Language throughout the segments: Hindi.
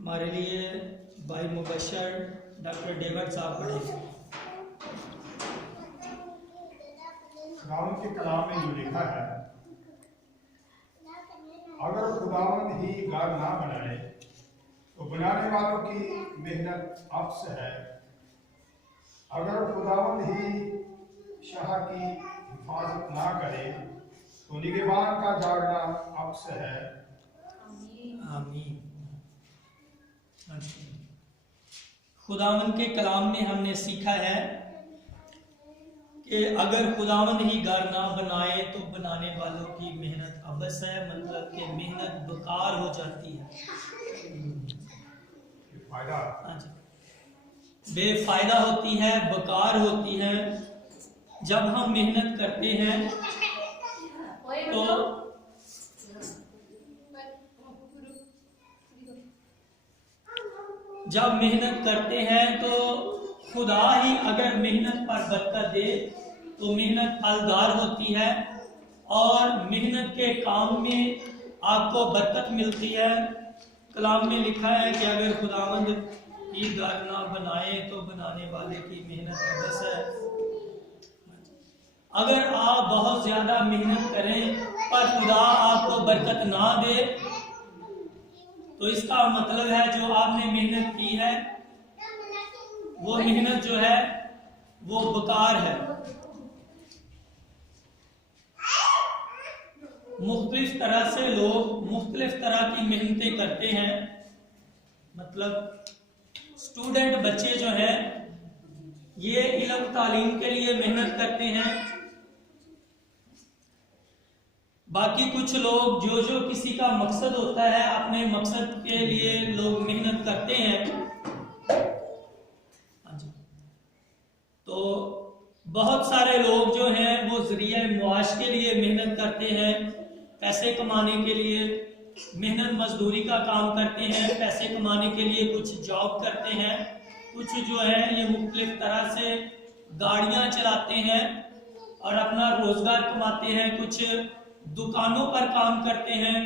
हमारे लिए भाई मुबशर डॉक्टर डेविड साहब पढ़ेंगे। खुदावंद के कलाम में जो लिखा है, अगर खुदावंद ही घर ना बनाए तो बनाने वालों की मेहनत अब्स है। अगर खुदावंद ही शहर की हिफाजत ना करे तो निगहबान का जागना अब्स है। आमीन। खुदावंद के कलाम में हमने सीखा है कि अगर खुदावंद ही घर ना बनाए तो बनाने वालों की मेहनत अबस है, मतलब कि मेहनत बेकार हो जाती है, बेफायदा होती है, बेकार होती है। जब हम मेहनत करते हैं तो खुदा ही अगर मेहनत पर बरकत दे तो मेहनत फलदार होती है और मेहनत के काम में आपको बरकत मिलती है। कलाम में लिखा है कि अगर खुदावंद ही घर ना बनाए तो बनाने वाले की मेहनत अबस है। अगर आप बहुत ज्यादा मेहनत करें पर खुदा आपको बरकत ना दे तो इसका मतलब है जो आपने मेहनत की है वो मेहनत जो है वो बेकार है। मुख्तलिफ तरह से लोग मुख्तलिफ तरह की मेहनतें करते हैं, मतलब स्टूडेंट बच्चे जो हैं ये इल्म तालीम के लिए मेहनत करते हैं। बाकी कुछ लोग जो किसी का मकसद होता है अपने मकसद के लिए लोग मेहनत करते हैं। तो बहुत सारे लोग जो हैं वो जरिए मुआश के लिए मेहनत करते हैं, पैसे कमाने के लिए मेहनत मजदूरी का काम करते हैं, पैसे कमाने के लिए कुछ जॉब करते हैं, कुछ जो है ये मुख्तलिफ तरह से गाड़ियां चलाते हैं और अपना रोजगार कमाते हैं, कुछ दुकानों पर काम करते हैं,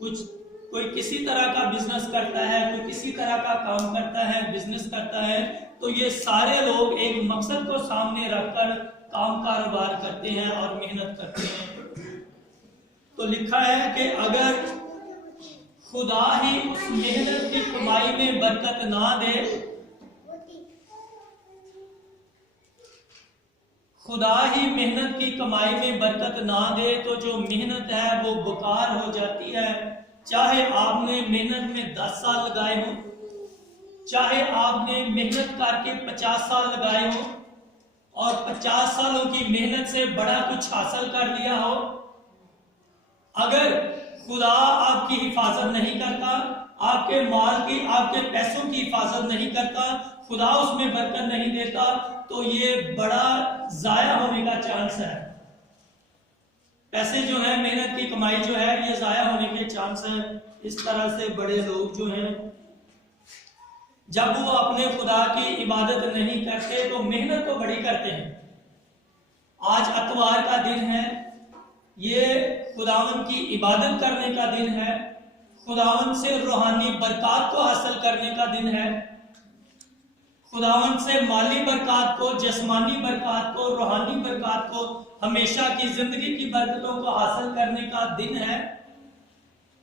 कोई किसी तरह का बिजनेस करता है, कोई किसी तरह का काम करता है, बिजनेस करता है। तो ये सारे लोग एक मकसद को सामने रखकर काम कारोबार करते हैं और मेहनत करते हैं। तो लिखा है कि अगर खुदा ही उस मेहनत की कमाई में बरकत ना दे, खुदा ही मेहनत की कमाई में बरकत ना दे तो जो मेहनत है वो बेकार हो जाती है। चाहे आपने मेहनत में 10 साल लगाए हो, चाहे आपने मेहनत करके 50 साल लगाए हो और 50 सालों की मेहनत से बड़ा कुछ हासिल कर लिया हो, अगर खुदा आपकी हिफाजत नहीं करता, आपके माल की, आपके पैसों की हिफाजत नहीं करता, खुदा उसमें बरकत नहीं देता, तो ये बड़ा जाया होने का चांस है। पैसे जो है, मेहनत की कमाई जो है ये जाया होने के चांस है। इस तरह से बड़े लोग जो हैं जब वो अपने खुदा की इबादत नहीं करते तो मेहनत तो बड़ी करते हैं। आज अतवार का दिन है, ये खुदावन की इबादत करने का दिन है, खुदावन से रूहानी बरकत को हासिल करने का दिन है, खुदावन से माली बरकत को, जिस्मानी बरकत को, रूहानी बरकत को, हमेशा की जिंदगी की बरकतों को हासिल करने का दिन है।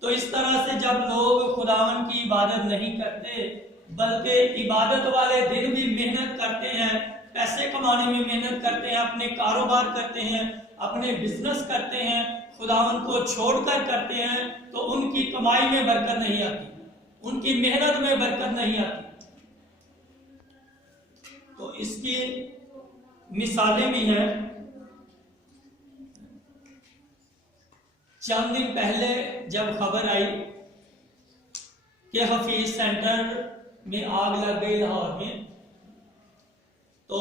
तो इस तरह से जब लोग खुदावन की इबादत नहीं करते बल्कि इबादत वाले दिन भी मेहनत करते हैं, पैसे कमाने में मेहनत करते हैं, अपने कारोबार करते हैं, अपने बिजनेस करते हैं, खुदावन को छोड़कर करते हैं, तो उनकी कमाई में बरकत नहीं आती, उनकी मेहनत में बरकत नहीं आती। तो इसकी मिसालें भी हैं। चंद दिन पहले जब खबर आई कि हफीज सेंटर में आग लग गई लाहौर में, तो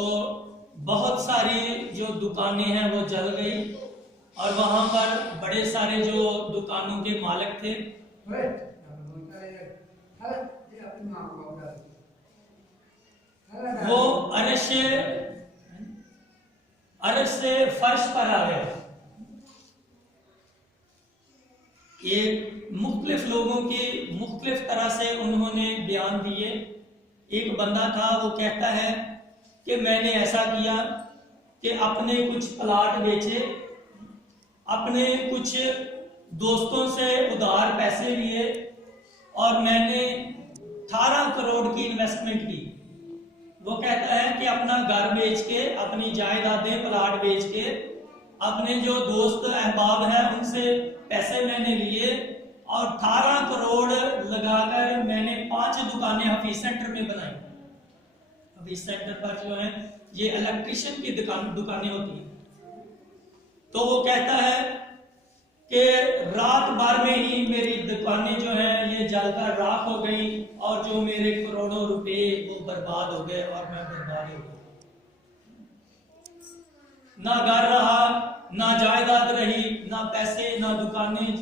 बहुत सारी जो दुकानें हैं वो जल गई और वहां पर बड़े सारे जो दुकानों के मालिक थे वो अर्श से फर्श पर आ गए। एक मुख्तलिफ लोगों की मुख्तलिफ तरह से उन्होंने बयान दिए। एक बंदा था, वो कहता है कि मैंने ऐसा किया कि अपने कुछ प्लाट बेचे, अपने कुछ दोस्तों से उधार पैसे लिए और मैंने 18 करोड़ की इन्वेस्टमेंट की। वो कहता है कि अपना घर बेच के, अपनी जायदादें प्लाट बेच के, अपने जो दोस्त अहबाब हैं उनसे पैसे मैंने लिए और 18 करोड़ लगाकर मैंने 5 दुकानें हफीज सेंटर में बनाई। हफीज सेंटर पर जो है ये इलेक्ट्रिशियन की दुकानें होती हैं। तो वो कहता है कि रात भर में ही मेरी दुकानें जो हैं ये जलकर राख हो गई और जो मेरे करोड़ों रुपए वो बर्बाद हो गए और मैं बर्बाद हो गया। ना घर रहा, ना जायदाद रही, ना पैसे, ना दुकानें,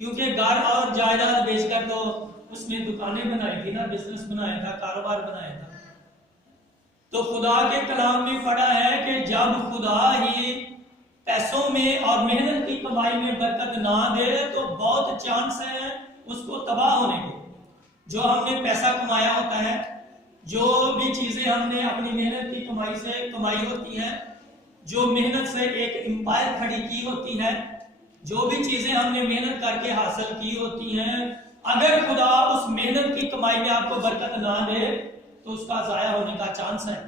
क्योंकि घर और जायदाद बेचकर तो उसने दुकानें बनाई थी ना, बिजनेस बनाया था, कारोबार बनाया था। तो खुदा के कलाम में पढ़ा है कि जब खुदा ही पैसों में और मेहनत की कमाई में बरकत ना दे तो बहुत चांस है उसको तबाह होने के। जो हमने पैसा कमाया होता है, जो भी चीजें हमने अपनी मेहनत की कमाई से कमाई होती है, जो मेहनत से एक एम्पायर खड़ी की होती है, जो भी चीजें हमने मेहनत करके हासिल की होती हैं, अगर खुदा उस मेहनत की कमाई में आपको बरकत ना दे तो उसका जाया होने का चांस है।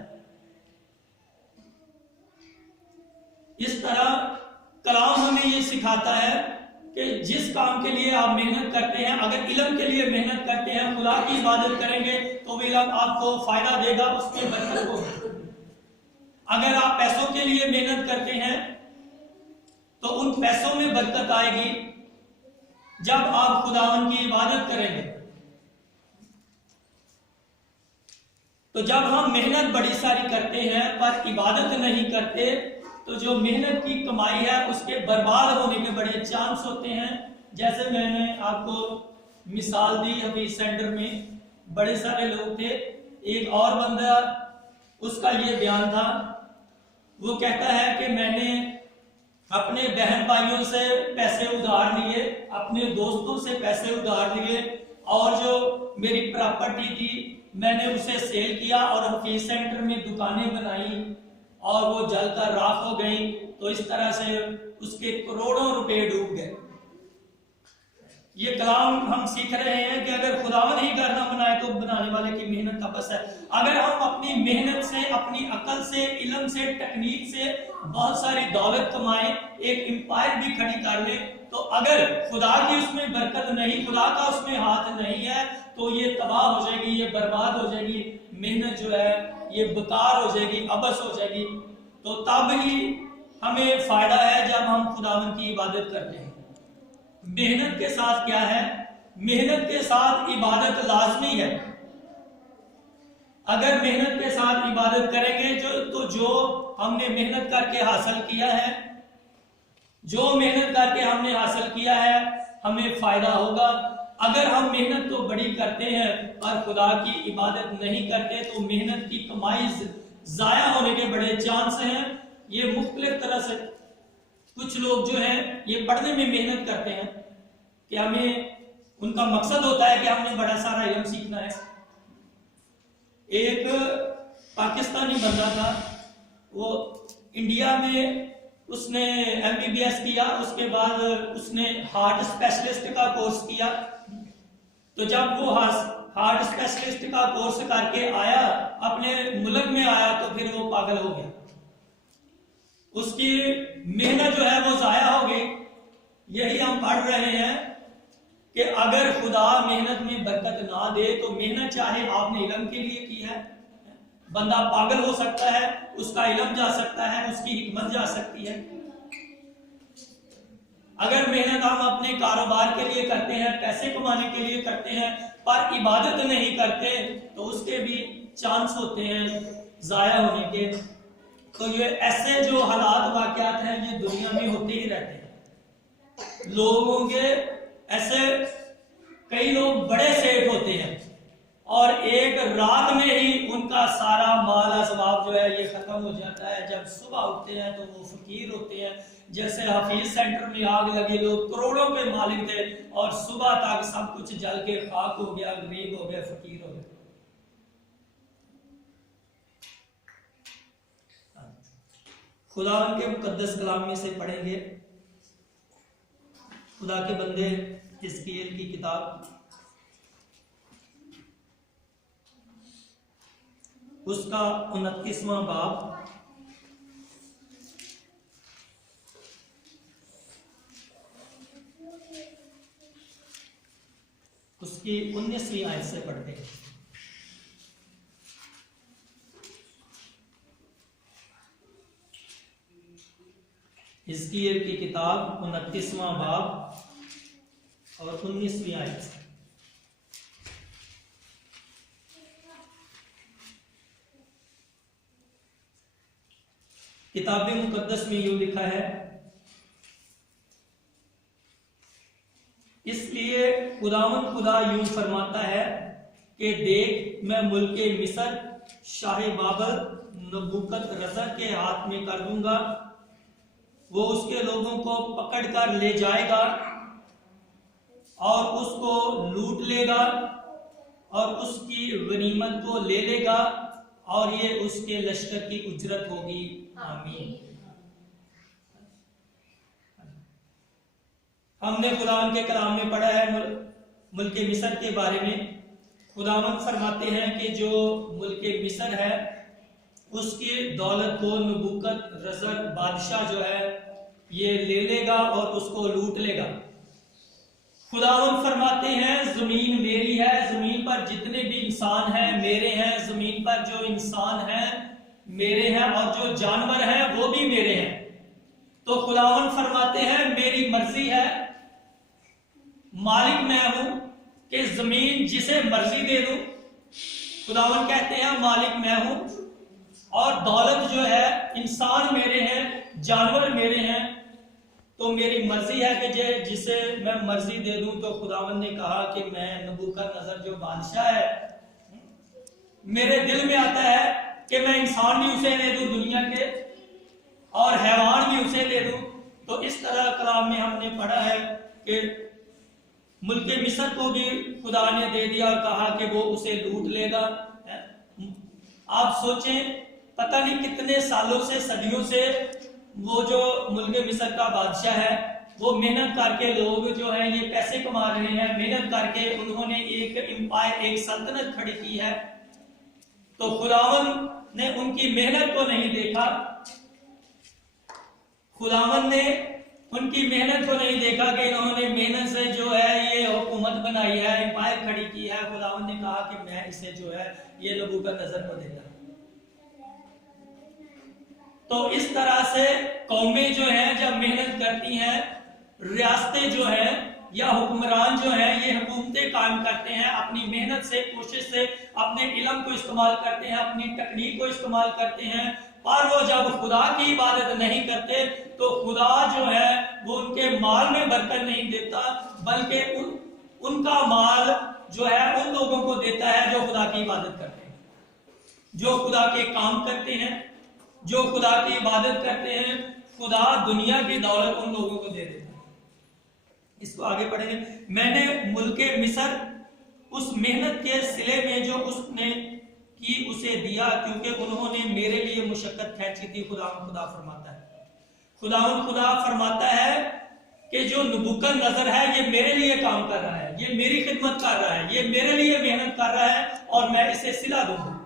इस तरह कलाम हमें ये सिखाता है कि जिस काम के लिए आप मेहनत करते हैं, अगर इल्म के लिए मेहनत करते हैं, खुदा की इबादत करेंगे तो वो इल्म आपको फायदा देगा, उसमें बरकत होगी। अगर आप पैसों के लिए मेहनत करते हैं तो उन पैसों में बरकत आएगी जब आप खुदावन की इबादत करेंगे। तो जब हम मेहनत बड़ी सारी करते हैं पर इबादत नहीं करते तो जो मेहनत की कमाई है उसके बर्बाद होने के बड़े चांस होते हैं। जैसे मैंने आपको मिसाल दी, हफीज सेंटर में बड़े सारे लोग थे। एक और बंदा, उसका ये बयान था, वो कहता है कि मैंने अपने बहन भाइयों से पैसे उधार लिए, अपने दोस्तों से पैसे उधार लिए और जो मेरी प्रॉपर्टी थी मैंने उसे सेल किया और हफीज सेंटर में दुकानें बनाई और वो जलकर राख हो गई। तो इस तरह से उसके करोड़ों रुपए डूब गए। ये कलाम हम सीख रहे हैं कि अगर खुदावन ही घर ना बनाए तो बनाने वाले की मेहनत का बस है। अगर हम अपनी मेहनत से, अपनी अकल से, इल्म से, तकनीक से बहुत सारी दौलत कमाएं, एक एम्पायर भी खड़ी कर ले, तो अगर खुदा की उसमें बरकत नहीं, खुदा का उसमें हाथ नहीं है तो ये तबाह हो जाएगी, ये बर्बाद हो जाएगी। मेहनत जो है ये बेकार हो जाएगी, अबस हो जाएगी। तो तब ही हमें फायदा है जब हम खुदावन की इबादत करते हैं। मेहनत के साथ क्या है? मेहनत के साथ इबादत लाजमी है। अगर मेहनत के साथ इबादत करेंगे तो जो हमने मेहनत करके हासिल किया है, जो मेहनत करके हमने हासिल किया है, हमें फायदा होगा। अगर हम मेहनत तो बड़ी करते हैं और खुदा की इबादत नहीं करते तो मेहनत की कमाई जाया होने के बड़े चांस हैं। ये मुख्तलिफ तरह से कुछ लोग जो हैं ये पढ़ने में मेहनत करते हैं कि हमें, उनका मकसद होता है कि हमने बड़ा सारा इल्म सीखना है। एक पाकिस्तानी बंदा था, वो इंडिया में उसने MBBS किया, उसके बाद उसने हार्ट स्पेशलिस्ट का कोर्स किया। तो जब वो हार्ट स्पेशलिस्ट का कोर्स करके आया, अपने मुल्क में आया, तो फिर वो पागल हो गया। उसकी मेहनत जो है वो जाया हो गई। यही हम पढ़ रहे हैं कि अगर खुदा मेहनत में बरकत ना दे तो मेहनत चाहे आपने इल्म के लिए की है, बंदा पागल हो सकता है, उसका इल्म जा सकता है, उसकी हिकमत जा सकती है। अगर मेहनत हम अपने कारोबार के लिए करते हैं, पैसे कमाने के लिए करते हैं, पर इबादत नहीं करते तो उसके भी चांस होते हैं जाया होने के। तो ये ऐसे जो हालात वाकयात हैं ये दुनिया में होते ही रहते हैं। लोगों के ऐसे कई लोग बड़े सेठ होते हैं और एक रात में ही उनका इनका सारा माल असबाब जो है ये खत्म हो जाता है। जब सुबह उठते हैं तो वो फकीर होते हैं। जैसे हफीज सेंटर में आग लगी, लोग करोड़ों के मालिक थे और सुबह तक सब कुछ जल के खाक हो गया, गरीब हो गया, फकीर हो गया। खुदा के मुकद्दस कलाम में से पढ़ेंगे। खुदा के बंदे हिजकिय्याल की किताब, उसका 29वां बाब, उसकी 19वीं आयत से पढ़ते हैं। हिजकिय्याल की किताब 29वां बाब और 19वीं आयत से। किताब मुकद्दस में यूं लिखा है, इसलिए खुदावंद खुदा यूं फरमाता है कि देख, मैं मुल्के मिस्र शाह बाबर नबूकदनेस्सर के हाथ में कर दूंगा। वो उसके लोगों को पकड़कर ले जाएगा और उसको लूट लेगा और उसकी गनीमत को ले लेगा और ये उसके लश्कर की उजरत होगी। आमीन। हमने खुदावंद के कलाम में पढ़ा है मुल्के मिस्र के बारे में। खुदावंद फरमाते हैं कि जो मुल्के मिस्र है उसकी दौलत को नबूकदनेस्सर बादशाह जो है ये ले लेगा और उसको लूट लेगा। खुदावंद फरमाते हैं जमीन मेरी है, जमीन पर जितने भी इंसान हैं मेरे हैं, जमीन पर जो इंसान हैं मेरे हैं और जो जानवर हैं वो भी मेरे हैं। तो खुदावंद फरमाते हैं मेरी मर्जी है, मालिक मैं हूं कि जमीन जिसे मर्जी दे दूं। खुदावंद कहते हैं मालिक मैं हूं और दौलत जो है इंसान मेरे हैं, जानवर मेरे हैं। तो मेरी मर्जी है कि जिसे मैं मर्जी दे दूं। तो खुदावंद ने कहा कि मैं नबूकदनेस्सर जो बादशाह है, मेरे दिल में आता है कि मैं इंसान भी उसे ले दूं दुनिया के और हैवान भी उसे ले दूं। तो इस तरह कलाम में हमने पढ़ा है कि मुल्के मिस्र को भी खुदा ने दे दिया और कहा कि वो उसे लूट लेगा। आप सोचें, पता नहीं कितने सालों से, सदियों से वो जो मुल्के मिस्र का बादशाह है वो मेहनत करके, लोग जो है ये पैसे कमा रहे हैं, मेहनत करके उन्होंने एक एम्पायर, एक सल्तनत खड़ी की है। तो खुदावंद ने उनकी मेहनत को नहीं देखा, खुदावंद ने उनकी मेहनत को नहीं देखा कि इन्होंने मेहनत से जो है ये हुकूमत बनाई है, एम्पायर खड़ी की है। खुदावंद ने कहा कि मैं इसे जो है ये नबूकदनेस्सर को देता। तो इस तरह से कौमें जो हैं जब मेहनत करती हैं, रियासतें जो हैं या हुक्मरान जो हैं ये हुकूमतें कायम करते हैं, अपनी मेहनत से, कोशिश से, अपने इल्म को इस्तेमाल करते हैं, अपनी तकनीक को इस्तेमाल करते हैं। पर वो जब खुदा की इबादत नहीं करते तो खुदा जो है वो उनके माल में बरकत नहीं देता, बल्कि उनका माल जो है उन लोगों को देता है जो खुदा की इबादत करते हैं, जो खुदा के काम करते हैं, जो खुदा की इबादत करते हैं। खुदा दुनिया की दौलत उन लोगों को दे देता है। इसको आगे पढ़ेंगे। मैंने मुल्के मिस्र उस मेहनत के सिले में जो उसने की उसे दिया, क्योंकि उन्होंने मेरे लिए मुशक्कत खींची थी। खुदा फरमाता है, खुदा फरमाता है कि जो नबूकदनेस्सर है ये मेरे लिए काम कर रहा है, ये मेरी खिदमत कर रहा है, ये मेरे लिए मेहनत कर रहा है और मैं इसे सिला दूंगा।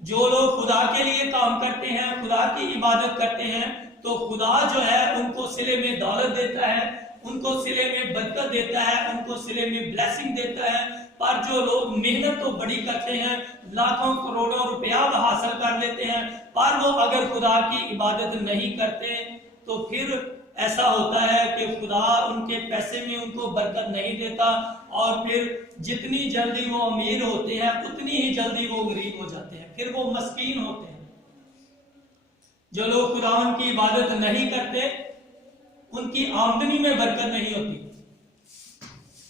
जो लोग खुदा के लिए काम करते हैं, खुदा की इबादत करते हैं, तो खुदा जो है उनको सिले में दौलत देता है, उनको सिले में बरकत देता है, उनको सिले में ब्लेसिंग देता है। पर जो लोग मेहनत तो बड़ी करते हैं, लाखों करोड़ों रुपया हासिल कर लेते हैं, पर वो अगर खुदा की इबादत नहीं करते तो फिर ऐसा होता है कि खुदा उनके पैसे में उनको बरकत नहीं देता और फिर जितनी जल्दी वो अमीर होते हैं उतनी ही जल्दी वो गरीब हो जाते हैं, फिर वो मस्कीन होते हैं। जो लोग खुदावन की इबादत नहीं करते उनकी आमदनी में बरकत नहीं होती।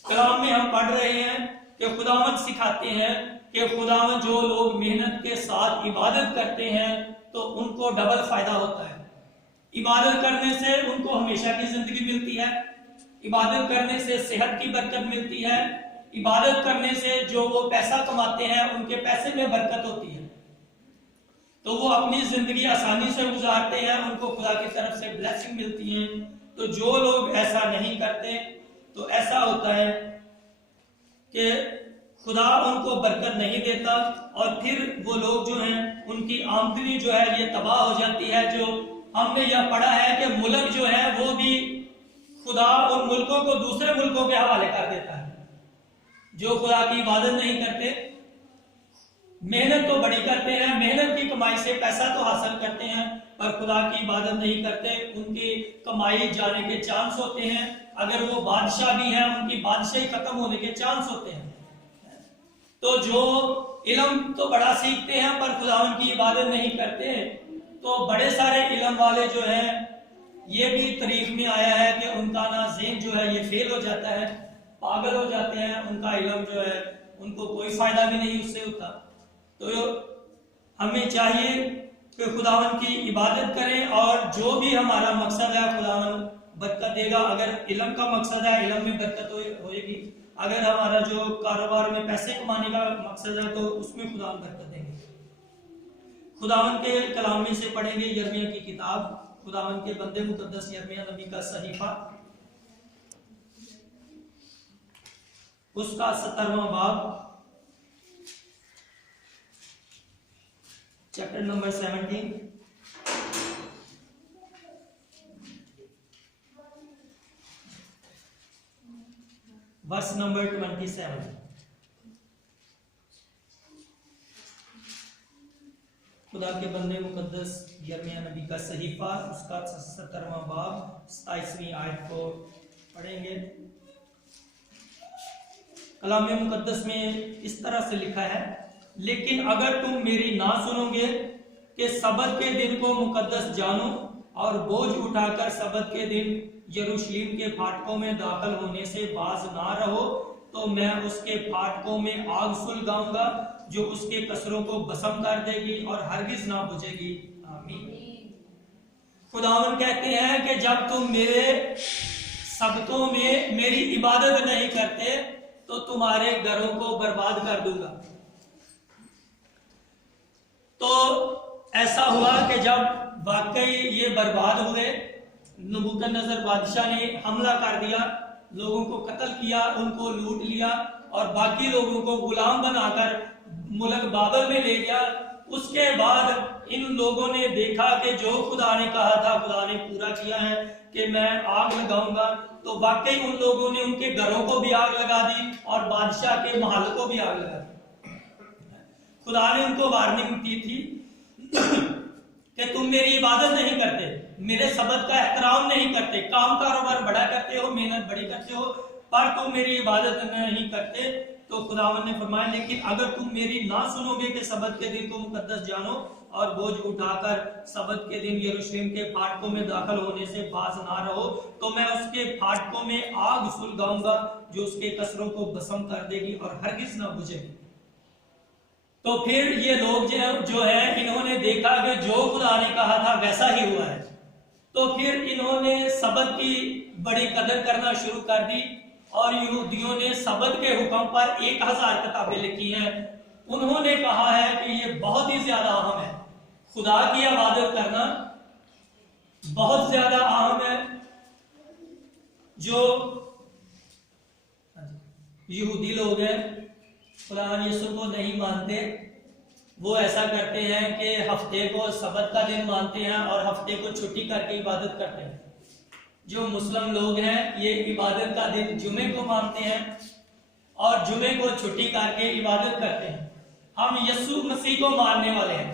कलाम में हम पढ़ रहे हैं कि खुदावंद सिखाते हैं कि खुदावन जो लोग मेहनत के साथ इबादत करते हैं तो उनको डबल फायदा होता है। इबादत करने से उनको हमेशा की जिंदगी मिलती है, इबादत करने से सेहत की बरकत मिलती है, इबादत करने से जो वो पैसा कमाते हैं उनके पैसे में बरकत होती है, तो वो अपनी जिंदगी आसानी से गुजारते हैं, उनको खुदा की तरफ से ब्लेसिंग मिलती है। तो जो लोग ऐसा नहीं करते तो ऐसा होता है कि खुदा उनको बरकत नहीं देता और फिर वो लोग जो हैं उनकी आमदनी जो है ये तबाह हो जाती है। जो हमने यह पढ़ा है कि मुल्क जो है वो भी खुदा उन मुल्कों को दूसरे मुल्कों के हवाले कर देता है। जो खुदा की इबादत नहीं करते, मेहनत तो बड़ी करते हैं, मेहनत की कमाई से पैसा तो हासिल करते हैं, पर खुदा की इबादत नहीं करते, उनकी कमाई जाने के चांस होते हैं। अगर वो बादशाह भी हैं उनकी बादशाही खत्म होने के चांस होते हैं। तो जो इल्म तो बड़ा सीखते हैं पर खुदावन की इबादत नहीं करते, तो बड़े सारे इल्म वाले जो हैं ये भी तारीख में आया है कि उनका ना ज़हन जो है ये फेल हो जाता है, पागल हो जाते हैं, उनका इल्म जो है उनको कोई फायदा भी नहीं उससे होता। तो हमें चाहिए कि खुदावन की इबादत करें और जो भी हमारा मकसद है खुदावन बरकत देगा। अगर इल्म का मकसद है इल्म में बरकत होएगी, अगर हमारा जो कारोबार में पैसे कमाने का मकसद है तो उसमें खुदावन बरकत देंगे। खुदावन के कलाम में से पढ़ेंगे यिर्मयाह की किताब, खुदावन के बंदे मुकद्दस यिर्मयाह नबी का सहीफा, उसका 17वां बाब, चैप्टर नंबर 17, वर्स नंबर 27। खुदा के बंदे मुकद्दस यिर्मयाह नबी का सहीफा, उसका 17वां बाब 27वीं आयत को पढ़ेंगे। कलाम मुकद्दस में इस तरह से लिखा है, लेकिन अगर तुम मेरी ना सुनोगे कि सबत के दिन को मुकद्दस जानो और बोझ उठाकर सबत के दिन यरूशलेम के फाटकों में दाखिल होने से बाज ना रहो, तो मैं उसके फाटकों में आग सुलगाऊंगा जो उसके कसरों को भस्म कर देगी और हरगिज ना बुझेगी। आमीन। खुदावन कहते हैं कि जब तुम मेरे सबतों में मेरी इबादत नहीं करते तो तुम्हारे घरों को बर्बाद कर दूंगा। तो ऐसा हुआ कि जब वाकई ये बर्बाद हुए, नबूकदनेस्सर बादशाह ने हमला कर दिया, लोगों को कत्ल किया, उनको लूट लिया और बाकी लोगों को गुलाम बनाकर मुल्क बाबल में ले गया। उसके बाद इन लोगों ने देखा कि जो खुदा ने कहा था खुदा ने पूरा किया है कि मैं आग लगाऊंगा, तो वाकई उन लोगों ने उनके घरों को भी आग लगा दी और बादशाह के महल को भी आग लगा दी। खुदा ने उनको वार्निंग दी थी कि तुम मेरी इबादत नहीं करते, मेरे सबत का एहतराम नहीं करते, काम कारोबार बड़ा करते हो, मेहनत बड़ी करते हो, पर तुम मेरी इबादत नहीं करते। तो खुदावन ने फरमाया, लेकिन अगर तुम मेरी ना सुनोगे कि सबत के दिन को मुकद्दस जानो और बोझ उठाकर सबत के दिन यरूशलेम के फाटकों में दाखिल होने से बाज ना रहो, तो मैं उसके फाटकों में आग सुलगाऊंगा जो उसके कसरों को भस्म कर देगी और हरगिज ना बुझेगी। तो फिर ये लोग जो है इन्होंने देखा कि जो खुदा ने कहा था वैसा ही हुआ है, तो फिर इन्होंने सबत की बड़ी कदर करना शुरू कर दी और यहूदियों ने सबत के हुक्म पर 1000 किताबें लिखी हैं। उन्होंने कहा है कि ये बहुत ही ज्यादा अहम है, खुदा की इबादत करना बहुत ज्यादा अहम है। जो यहूदी लोग हैं खुदा यीशु को नहीं मानते, वो ऐसा करते हैं कि हफ्ते को सबत का दिन मानते हैं और हफ्ते को छुट्टी करके इबादत करते हैं। जो मुस्लिम लोग हैं ये इबादत का दिन जुमे को मानते हैं और जुमे को छुट्टी करके इबादत करते हैं। हम यीशु मसीह को मानने वाले हैं,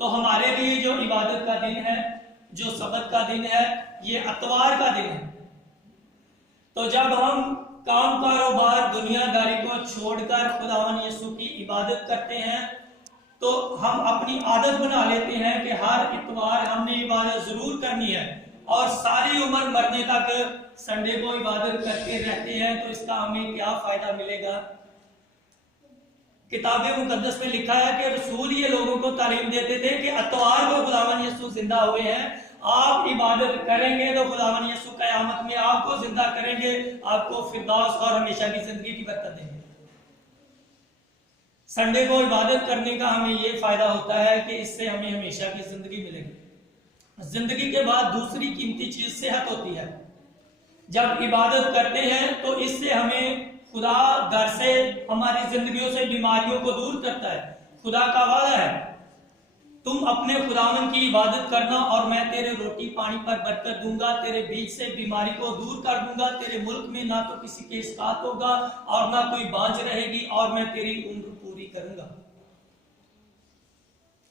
तो हमारे लिए जो इबादत का दिन है, जो सबत का दिन है, ये अतवार का दिन है। तो जब हम काम कारोबार दुनियादारी को छोड़कर खुदावन यीशु की इबादत करते हैं, तो हम अपनी आदत बना लेते हैं कि हर इतवार हमने इबादत जरूर करनी है और सारी उम्र मरने तक संडे को इबादत करते रहते हैं। तो इसका हमें क्या फायदा मिलेगा? किताब मुकद्दस में लिखा है कि रसूल ये लोगों को तालीम देते थे कि अतवार को खुदावन यीशु जिंदा हुए हैं, आप इबादत करेंगे तो खुदावन यीशु क़यामत में आपको जिंदा करेंगे, आपको फिरदौस और हमेशा की जिंदगी की बरकत देंगे। संडे को इबादत करने का हमें ये फायदा होता है कि इससे हमें हमेशा की जिंदगी मिलेगी। जिंदगी के बाद दूसरी कीमती चीज सेहत होती है। जब इबादत करते हैं तो इससे हमें खुदा घर से हमारी जिंदगियों से बीमारियों को दूर करता है। खुदा का वादा है, तुम अपने खुदावन की इबादत करना और मैं तेरे रोटी पानी पर बरकत दूंगा, तेरे बीच से बीमारी को दूर कर दूंगा, तेरे मुल्क में ना तो किसी के इसकात होगा और ना कोई बांझ रहेगी और मैं तेरी उम्र पूरी करूंगा।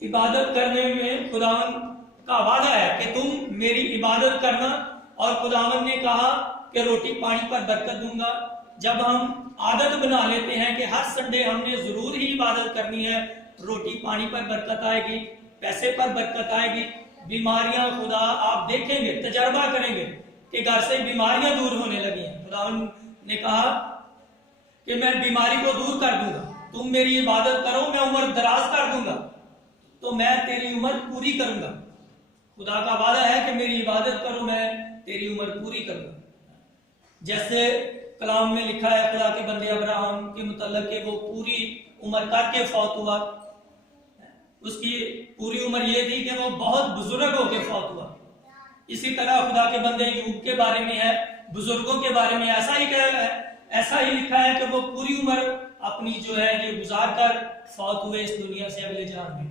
इबादत करने में खुदावन का वादा है कि तुम मेरी इबादत करना, और खुदावन ने कहा कि रोटी पानी पर बरकत दूंगा। जब हम आदत बना लेते हैं कि हर संडे हमने जरूर ही इबादत करनी है, रोटी पानी पर बरकत आएगी, पैसे पर बरकत आएगी, बीमारियां खुदा आप देखेंगे, तजर्बा करेंगे कि घर से बीमारियां दूर होने लगी हैं। खुदावन ने कहा कि मैं बीमारी को दूर कर दूंगा, तुम मेरी इबादत करो, मैं उम्र दराज कर दूंगा, तो मैं तेरी उम्र पूरी करूंगा। खुदा का वादा है कि मेरी इबादत करो, मैं तेरी उम्र पूरी करूंगा। जैसे कलाम में लिखा है खुदा के बंदे अब्राहम के मुतल्लक के वो पूरी उम्र करके फौत हुआ। उसकी पूरी उम्र ये थी कि वो बहुत बुजुर्ग होकर फौत हुआ। इसी तरह खुदा के बंदे यूब के बारे में है, बुजुर्गों के बारे में ऐसा ही लिखा है कि वो पूरी उम्र अपनी जो है ये गुजार कर फौत हुए इस दुनिया से अगले जहान में।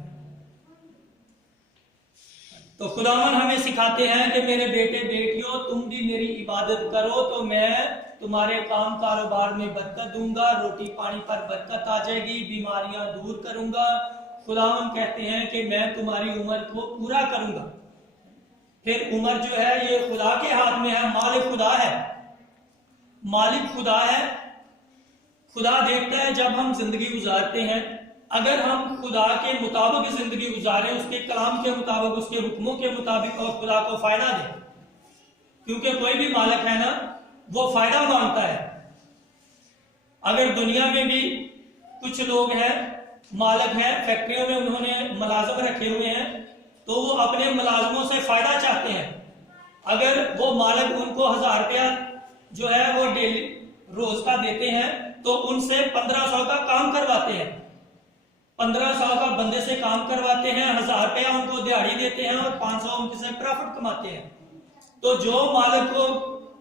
तो खुदावन हमें सिखाते हैं कि मेरे बेटे बेटियों, तुम भी मेरी इबादत करो तो मैं तुम्हारे काम कारोबार में बरकत दूंगा, रोटी पानी पर बरकत आ जाएगी, बीमारियां दूर करूंगा। खुदावन कहते हैं कि मैं तुम्हारी उम्र को पूरा करूंगा। फिर उम्र जो है ये खुदा के हाथ में है, मालिक खुदा है, मालिक खुदा है। खुदा देखता है जब हम जिंदगी गुजारते हैं, अगर हम खुदा के मुताबिक जिंदगी गुजारें, उसके कलाम के मुताबिक, उसके हुक्मों के मुताबिक, और खुदा को फायदा दें, क्योंकि कोई भी मालिक है ना, वो फायदा मांगता है। अगर दुनिया में भी कुछ लोग हैं, मालिक हैं, फैक्ट्रियों में उन्होंने मुलाजिम रखे हुए हैं, तो वो अपने मुलाजिमों से फायदा चाहते हैं। अगर वो मालिक उनको 1000 रुपया जो है वो डेली रोज का देते हैं, तो उनसे 1500 का काम करवाते हैं, 1500 का बंदे से काम करवाते हैं, 1000 रुपया उनको दिहाड़ी देते हैं और 500 उनके से प्रॉफिट कमाते हैं। तो जो मालिक को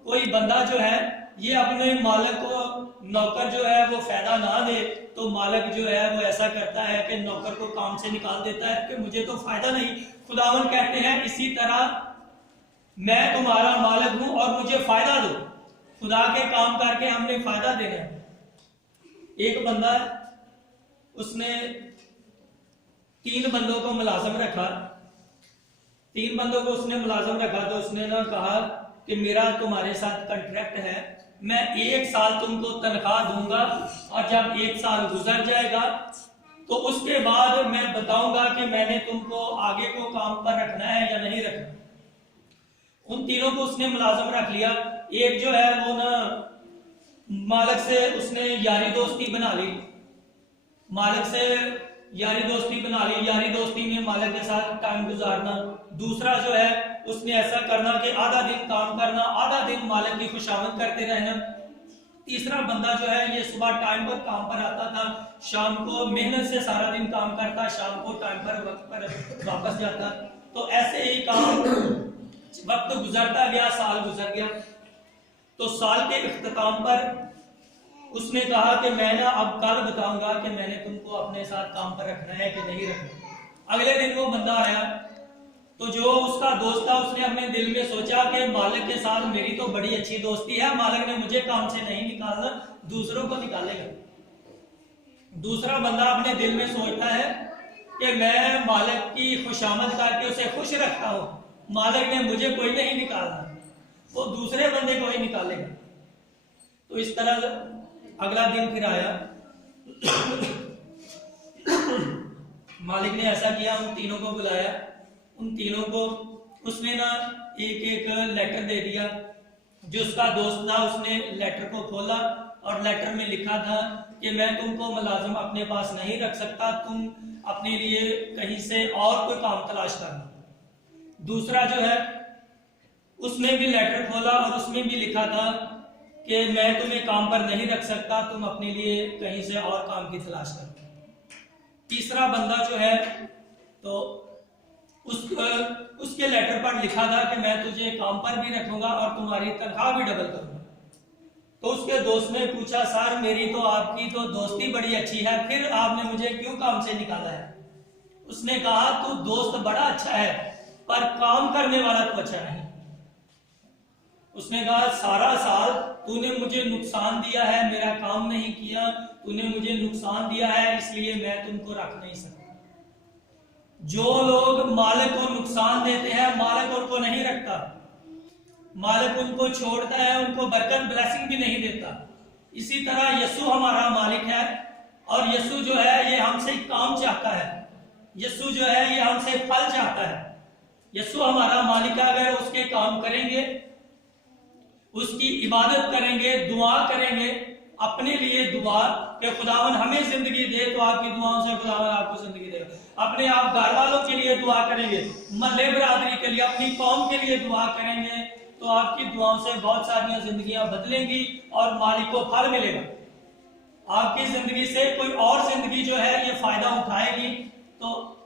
कोई बंदा जो है ये अपने मालिक को नौकर जो है वो फायदा ना दे, तो मालिक जो है वो ऐसा करता है कि नौकर को काम से निकाल देता है कि मुझे तो फायदा नहीं। खुदावन कहते हैं इसी तरह मैं तुम्हारा मालिक हूं और मुझे फायदा दो। खुदा के काम करके हमने फायदा देना है। एक बंदा उसने 3 बंदों को मुलाजिम रखा, 3 बंदों को उसने मुलाजिम रखा, तो उसने ना कहा कि मेरा तुम्हारे साथ कॉन्ट्रैक्ट है, मैं 1 साल तुमको तनख्वाह दूंगा और जब 1 साल गुजर जाएगा तो उसके बाद मैं बताऊंगा कि मैंने तुमको आगे को काम पर रखना है या नहीं रखना। उन तीनों को उसने मुलाजिम रख लिया। एक जो है वो ना मालिक से उसने यारी दोस्ती बना ली, मालिक से यारी दोस्ती बना ली, यारी दोस्ती में मालिक के साथ टाइम गुजारना। दूसरा जो है उसने ऐसा करना कि आधा दिन काम करना, आधा दिन मालिक की खुशामद करते रहना। तीसरा बंदा जो है ये सुबह टाइम पर काम पर आता था, शाम को मेहनत से सारा दिन काम करता, शाम को टाइम पर वक्त पर वापस जाता। तो ऐसे ही काम वक्त गुजरता गया, साल गुजर गया। तो साल के इख्तिताम पर उसने कहा कि मैं ना अब कल बताऊंगा कि मैंने तुमको अपने साथ काम पर रखना है कि नहीं रखना। अगले दिन वो बंदा आया, तो जो उसका दोस्त था उसने अपने दिल में सोचा कि मालिक के साथ मेरी तो बड़ी अच्छी दोस्ती है, मालिक ने मुझे काम से नहीं निकालना, दूसरों को निकालेगा। दूसरा बंदा अपने दिल में सोचता है कि मैं मालिक की खुशामद करके उसे खुश रखता हूं, मालिक ने मुझे कोई नहीं निकालना, वो दूसरे बंदे को ही निकालेगा। तो इस तरह अगला दिन फिर आया, मालिक ने ऐसा किया, उन तीनों को बुलाया, उन तीनों को उसने ना एक एक लेटर दे दिया। जो उसका दोस्त था उसने लेटर को खोला और लेटर में लिखा था कि मैं तुमको मुलाजिम अपने पास नहीं रख सकता, तुम अपने लिए कहीं से और कोई काम तलाश करना। दूसरा जो है उसने भी लेटर खोला और उसमें भी लिखा था कि मैं तुम्हें काम पर नहीं रख सकता, तुम अपने लिए कहीं से और काम की तलाश करो। तीसरा बंदा जो है तो उसके लेटर पर लिखा था कि मैं तुझे काम पर भी रखूंगा और तुम्हारी तनख्वाह भी डबल करूंगा। तो उसके दोस्त ने पूछा, सर मेरी तो आपकी तो दोस्ती बड़ी अच्छी है, फिर आपने मुझे क्यों काम से निकाला है? उसने कहा, तू दोस्त बड़ा अच्छा है पर काम करने वाला तो अच्छा नहीं। उसने कहा, सारा साल तूने मुझे नुकसान दिया है, मेरा काम नहीं किया, तूने मुझे नुकसान दिया है, इसलिए मैं तुमको रख नहीं सकता। जो लोग मालिक को नुकसान देते हैं, मालिक उनको नहीं रखता, मालिक उनको छोड़ता है, उनको बरकत ब्लेसिंग भी नहीं देता। इसी तरह यीशु हमारा मालिक है और यीशु जो है ये हमसे काम चाहता है, यीशु जो है ये हमसे फल चाहता है। यीशु हमारा मालिक है, अगर उसके काम करेंगे, उसकी इबादत करेंगे, दुआ करेंगे, अपने लिए दुआ कि खुदावन हमें जिंदगी दे, तो आपकी दुआओं से खुदावन आपको जिंदगी देगा। अपने आप घर वालों के लिए दुआ करेंगे, महल्ले बरादरी के लिए, अपनी कौम के लिए दुआ करेंगे, तो आपकी दुआओं से बहुत सारी जिंदगियां बदलेंगी और मालिक को फल मिलेगा। आपकी जिंदगी से कोई और जिंदगी जो है ये फायदा उठाएगी, तो